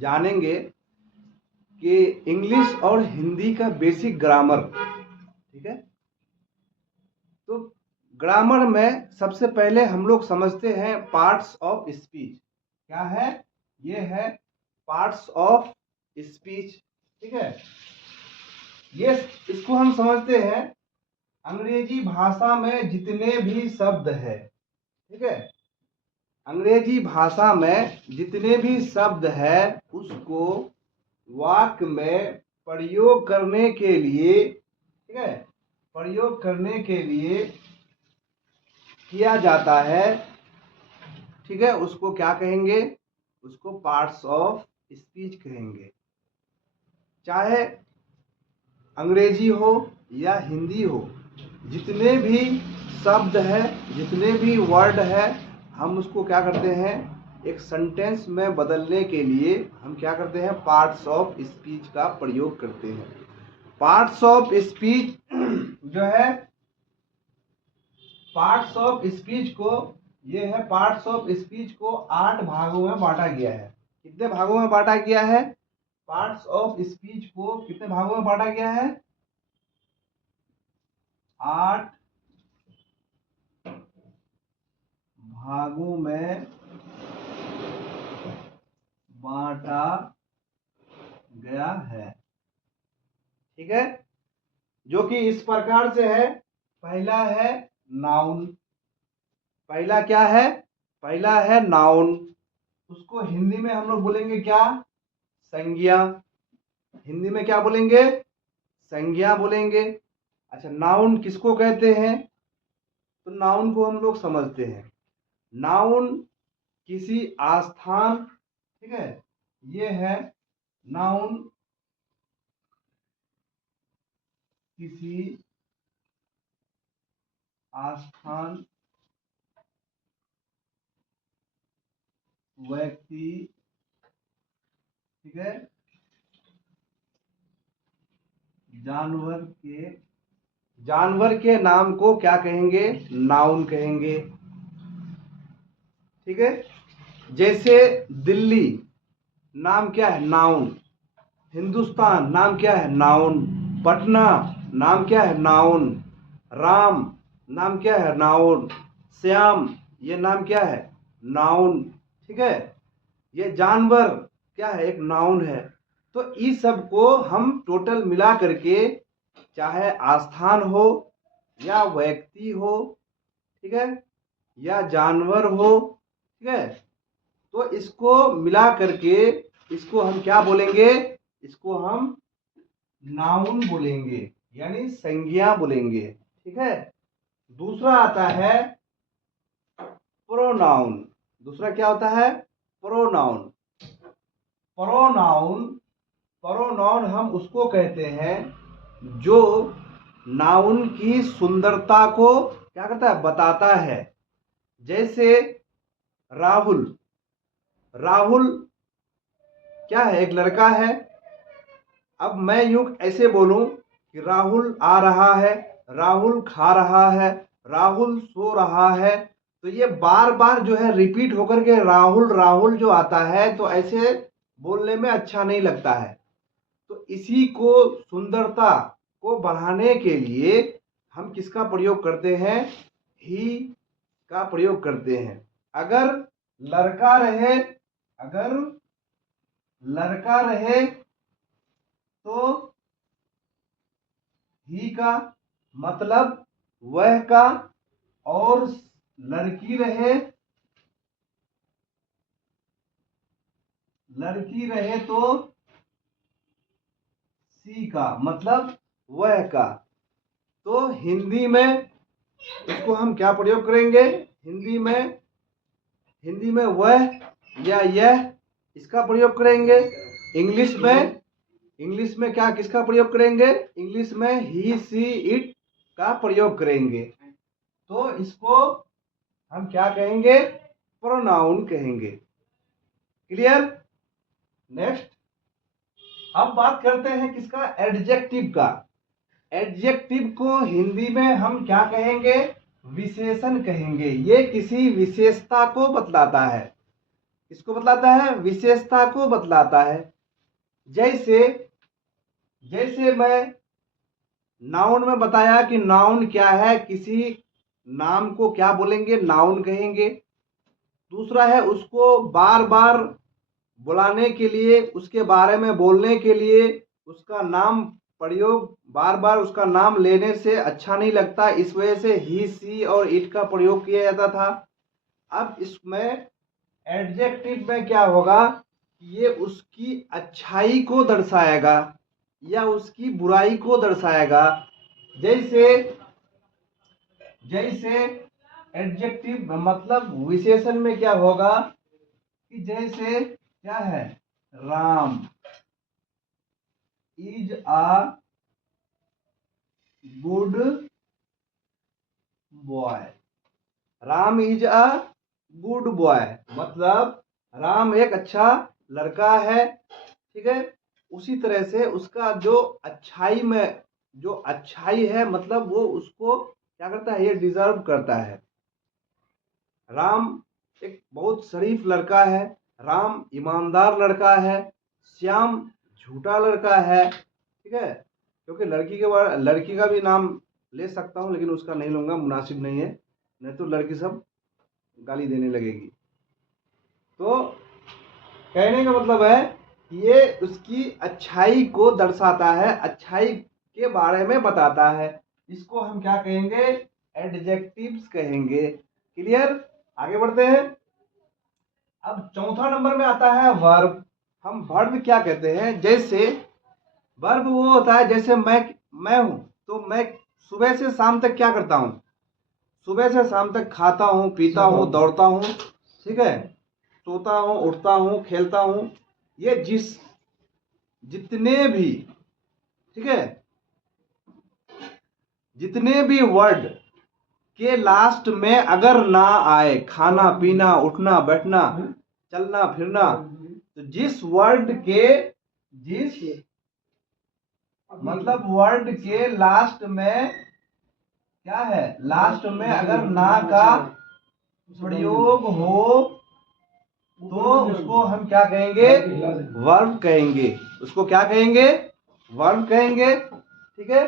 जानेंगे कि इंग्लिश और हिंदी का बेसिक ग्रामर। ठीक है, तो ग्रामर में सबसे पहले हम लोग समझते हैं पार्ट्स ऑफ स्पीच। क्या है? ये है पार्ट्स ऑफ स्पीच। ठीक है, ये इसको हम समझते हैं अंग्रेजी भाषा में जितने भी शब्द है। ठीक है, अंग्रेजी भाषा में जितने भी शब्द है उसको वाक्य में प्रयोग करने के लिए, ठीक है, प्रयोग करने के लिए किया जाता है। ठीक है, उसको क्या कहेंगे? उसको पार्ट्स ऑफ स्पीच कहेंगे। चाहे अंग्रेजी हो या हिंदी हो, जितने भी शब्द है, जितने भी वर्ड है, हम उसको क्या करते हैं? एक सेंटेंस में बदलने के लिए हम क्या करते हैं? पार्ट्स ऑफ स्पीच का प्रयोग करते हैं। पार्ट्स ऑफ स्पीच जो है, पार्ट्स ऑफ स्पीच को, ये है पार्ट्स ऑफ स्पीच को 8 भागों में बांटा गया है। कितने भागों में बांटा गया है? पार्ट्स ऑफ स्पीच को कितने भागों में बांटा गया है? 8 भागों में बांटा गया है। ठीक है, जो कि इस प्रकार से है। पहला है नाउन। पहला क्या है? पहला है नाउन। उसको हिंदी में हम लोग बोलेंगे क्या? संज्ञा। हिंदी में क्या बोलेंगे? संज्ञा बोलेंगे। अच्छा, नाउन किसको कहते हैं? तो नाउन को हम लोग समझते हैं। नाउन किसी स्थान, ठीक है, ये है नाउन किसी स्थान, व्यक्ति, ठीक है, जानवर के नाम को क्या कहेंगे? नाउन कहेंगे। ठीक है, जैसे दिल्ली नाम क्या है? नाउन। हिंदुस्तान नाम क्या है? नाउन। पटना नाम क्या है? नाउन। राम नाम क्या है? नाउन। श्याम ये नाम क्या है? नाउन। ठीक है, ये जानवर क्या है? एक नाउन है। तो इस सब को हम टोटल मिला करके, चाहे स्थान हो या व्यक्ति हो, ठीक है, या जानवर हो, ठीक है, तो इसको मिला करके इसको हम क्या बोलेंगे? इसको हम नाउन बोलेंगे, यानी संज्ञा बोलेंगे। ठीक है, दूसरा आता है प्रोनाउन। दूसरा क्या होता है? प्रोनाउन। प्रोनाउन, प्रोनाउन हम उसको कहते हैं जो नाउन की सुंदरता को क्या करता है? बताता है। जैसे राहुल। राहुल क्या है? एक लड़का है। अब मैं यूं ऐसे बोलूं कि राहुल आ रहा है, राहुल खा रहा है, राहुल सो रहा है, तो ये बार बार जो है रिपीट होकर के राहुल राहुल जो आता है, तो ऐसे बोलने में अच्छा नहीं लगता है। तो इसी को, सुंदरता को बढ़ाने के लिए हम किसका प्रयोग करते हैं? ही का प्रयोग करते हैं। अगर लड़का रहे, अगर लड़का रहे तो ही का मतलब वह का, और लड़की रहे, लड़की रहे तो सी का मतलब वह का। तो हिंदी में इसको हम क्या प्रयोग करेंगे? हिंदी में वह या यह, इसका प्रयोग करेंगे। इंग्लिश में क्या, किसका प्रयोग करेंगे? इंग्लिश में ही सी इट का प्रयोग करेंगे। तो इसको हम क्या कहेंगे? प्रोनाउन कहेंगे। क्लियर? नेक्स्ट अब बात करते हैं किसका? एडजेक्टिव का। एडजेक्टिव को हिंदी में हम क्या कहेंगे? विशेषण कहेंगे। ये किसी विशेषता को बतलाता है। किसको बतलाता है? विशेषता को बतलाता है। जैसे जैसे मैं नाउन में बताया कि नाउन क्या है, किसी नाम को क्या बोलेंगे? नाउन कहेंगे। दूसरा है उसको बार बार बुलाने के लिए, उसके बारे में बोलने के लिए उसका नाम प्रयोग, बार बार उसका नाम लेने से अच्छा नहीं लगता, इस वजह से ही, सी और इट का प्रयोग किया जाता था। अब इसमें एडजेक्टिव में क्या होगा? ये उसकी अच्छाई को दर्शाएगा या उसकी बुराई को दर्शाएगा। जैसे जैसे एडजेक्टिव मतलब विशेषण में क्या होगा कि जैसे क्या है? Ram is a good boy. Ram is a good boy मतलब राम एक अच्छा लड़का है। ठीक है। उसी तरह से उसका जो अच्छाई में जो अच्छाई है, मतलब वो उसको क्या करता है? ये डिजर्व करता है। राम एक बहुत शरीफ लड़का है, राम ईमानदार लड़का है, श्याम झूठा लड़का है। ठीक है। क्योंकि लड़की का भी नाम ले सकता हूँ, लेकिन उसका नहीं लूंगा, मुनासिब नहीं है, नहीं तो लड़की सब गाली देने लगेगी। तो कहने का मतलब है ये उसकी अच्छाई को दर्शाता है, अच्छाई के बारे में बताता है। इसको हम क्या कहेंगे? एडजेक्टिव्स कहेंगे। क्लियर? आगे बढ़ते हैं। अब चौथा नंबर में आता है वर्ब। हम वर्ब क्या कहते हैं? जैसे वर्ब वो होता है, जैसे मैं हूं तो मैं सुबह से शाम तक क्या करता हूं? सुबह से शाम तक खाता हूं, पीता हूं, दौड़ता हूं। ठीक है। सोता हूं, उठता हूं, खेलता हूं। ये जितने भी, ठीक है, जितने भी वर्ड के लास्ट में अगर ना आए, खाना पीना उठना बैठना चलना फिरना, तो जिस मतलब वर्ड के लास्ट में क्या है? लास्ट में अगर ना का प्रयोग हो तो उसको हम क्या कहेंगे? वर्ब कहेंगे। उसको क्या कहेंगे? वर्ब कहेंगे। ठीक है।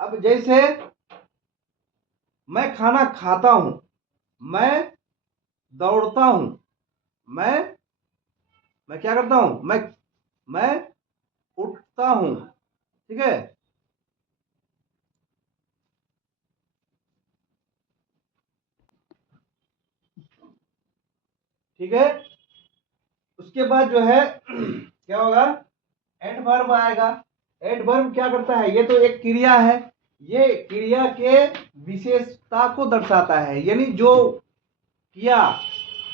अब जैसे मैं खाना खाता हूं, मैं दौड़ता हूं, मैं क्या करता हूं? मैं उठता हूं। ठीक है। ठीक है। उसके बाद जो है क्या होगा? एडवर्ब आएगा। एडवर्ब क्या करता है? ये तो एक क्रिया है, ये क्रिया के विशेषता को दर्शाता है, यानी जो किया।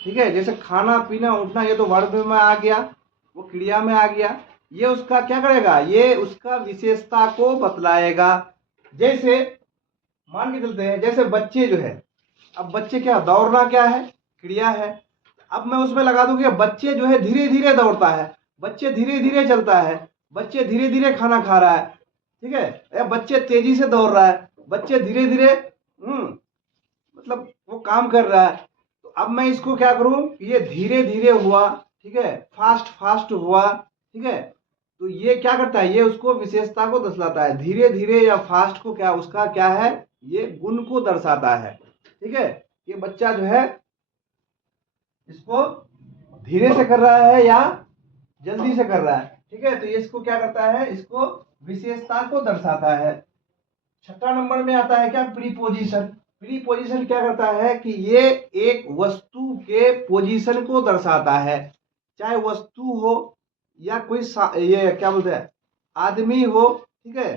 ठीक है। जैसे खाना पीना उठना, ये तो वर्ब में आ गया, वो क्रिया में आ गया। ये उसका क्या करेगा? ये उसका विशेषता को बतलाएगा। जैसे मान के चलते हैं, जैसे बच्चे जो है, अब बच्चे क्या, दौड़ना क्या है? क्रिया है। अब मैं उसमें लगा दूं कि बच्चे जो है धीरे धीरे दौड़ता है, बच्चे धीरे धीरे चलता है, बच्चे धीरे धीरे खाना खा रहा है। ठीक है। या बच्चे तेजी से दौड़ रहा है, बच्चे धीरे धीरे मतलब वो काम कर रहा है। तो अब मैं इसको क्या करूं कि ये धीरे धीरे हुआ, ठीक है, फास्ट फास्ट हुआ। ठीक है। तो ये क्या करता है? ये उसको विशेषता को दर्शाता है। धीरे धीरे या फास्ट को क्या, उसका क्या है? ये गुण को दर्शाता है। ठीक है। ये बच्चा जो है इसको धीरे से कर रहा है या जल्दी से कर रहा है। ठीक है। तो ये इसको क्या करता है? इसको विशेषता को दर्शाता है। छठा नंबर में आता है क्या? प्रीपोजिशन। प्रीपोजिशन क्या करता है कि ये एक वस्तु के पोजीशन को दर्शाता है। चाहे वस्तु हो या कोई ये क्या बोलते हैं, आदमी हो, ठीक है,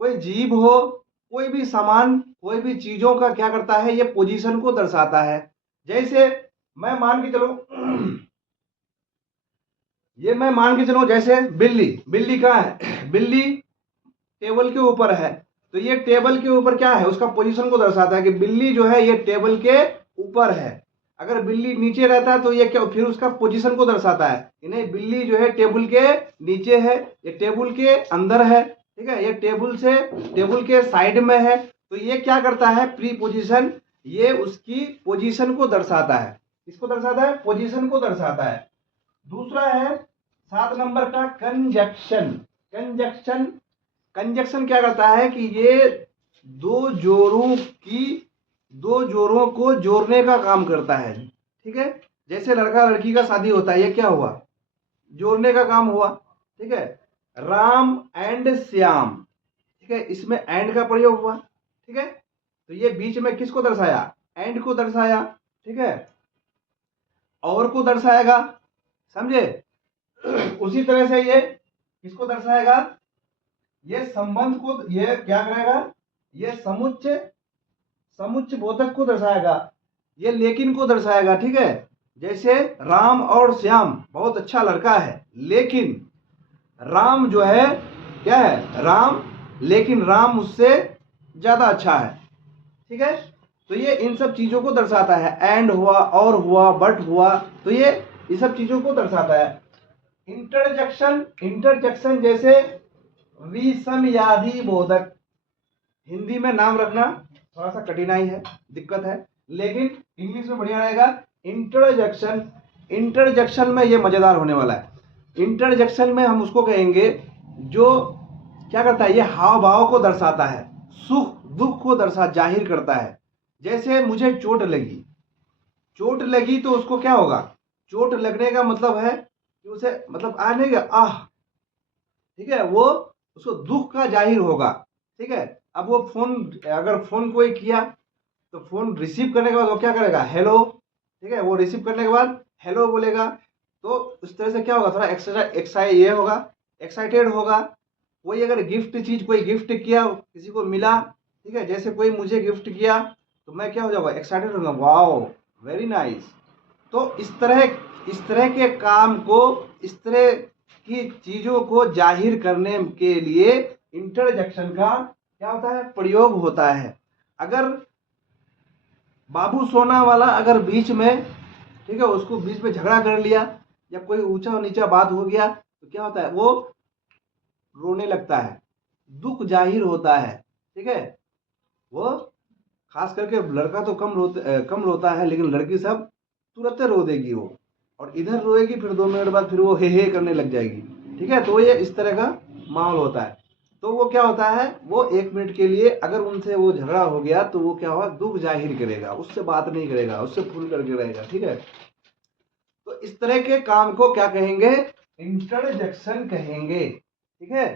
कोई जीव हो, कोई भी सामान, कोई भी चीजों का क्या करता है? ये पोजीशन को दर्शाता है। जैसे मैं मान के चलो मैं मान के चलो जैसे बिल्ली, बिल्ली कहाँ है? बिल्ली टेबल के ऊपर है। तो ये टेबल के ऊपर क्या है? उसका पोजीशन को दर्शाता है कि बिल्ली जो है ये टेबल के ऊपर है। अगर बिल्ली नीचे रहता है तो ये क्या, फिर उसका पोजीशन को दर्शाता है कि नहीं, बिल्ली जो है टेबल के नीचे है, ये टेबल के अंदर है। ठीक है। ये टेबल के साइड में है। तो ये क्या करता है? प्री पोजीशन, ये उसकी पोजीशन को दर्शाता है। किसको दर्शाता है? पोजीशन को दर्शाता है। दूसरा है 7 नंबर का कंजक्शन। कंजक्शन कंजक्शन क्या करता है कि ये दो जोड़ों को जोड़ने का काम करता है। ठीक है, जैसे लड़का लड़की का शादी होता है, ये क्या हुआ? जोड़ने का काम हुआ। ठीक है, राम एंड श्याम, ठीक है, इसमें एंड का प्रयोग हुआ। ठीक है, तो ये बीच में किसको दर्शाया? एंड को दर्शाया। ठीक है, और को दर्शाएगा, समझे? उसी तरह से ये किसको दर्शाएगा? ये संबंध को, ये क्या करेगा? ये समुच्चय बोधक को दर्शाएगा, ये लेकिन को दर्शाएगा। ठीक है, जैसे राम और श्याम बहुत अच्छा लड़का है, लेकिन राम जो है क्या है? राम, लेकिन राम उससे ज्यादा अच्छा है। ठीक है, तो ये इन सब चीजों को दर्शाता है। एंड हुआ, और हुआ, बट हुआ, तो ये सब चीजों को दर्शाता है। इंटरजेक्शन जैसे विषमयादि बोधक। हिंदी में नाम रखना थोड़ा सा कठिनाई है, दिक्कत है, लेकिन इंग्लिश में बढ़िया रहेगा। इंटरजेक्शन में ये मजेदार होने वाला है। इंटरजेक्शन में हम उसको कहेंगे जो क्या करता है? ये हाव भाव को दर्शाता है, सुख दुख को जाहिर करता है। जैसे मुझे चोट लगी तो उसको क्या होगा? चोट लगने का मतलब है कि उसे मतलब आने का आह, ठीक है, वो उसको दुख का जाहिर होगा। ठीक है, अब वो अगर फोन कोई किया तो फोन रिसीव करने के बाद वो क्या करेगा? हेलो। ठीक है, वो रिसीव करने के बाद हेलो बोलेगा, तो उस तरह से क्या होगा? थोड़ा एक्साइटेड होगा। कोई अगर कोई गिफ्ट किया, किसी को मिला, ठीक है, जैसे कोई मुझे गिफ्ट किया तो मैं क्या हो जाऊंगा? एक्साइटेड होऊंगा, वाओ वेरी नाइस। तो इस तरह के काम को, इस तरह की चीजों को जाहिर करने के लिए इंटरजेक्शन का क्या होता है? प्रयोग होता है। अगर बाबू सोना वाला अगर बीच में, ठीक है, उसको बीच में झगड़ा कर लिया या कोई ऊंचा नीचा बात हो गया तो क्या होता है? वो रोने लगता है, दुख जाहिर होता है। ठीक है, वो खास करके लड़का तो कम रोता है, लेकिन लड़की सब तुरंत रो देगी वो, और इधर रोएगी, फिर 2 मिनट बाद फिर वो हे करने लग जाएगी। ठीक है, तो ये इस तरह का माहौल होता है। तो वो क्या होता है? वो 1 मिनट के लिए अगर उनसे वो झगड़ा हो गया तो वो क्या होगा? दुख जाहिर करेगा, उससे बात नहीं करेगा, उससे फूल करके रहेगा। ठीक है, तो इस तरह के काम को क्या कहेंगे? इंटरजेक्शन कहेंगे। ठीक है,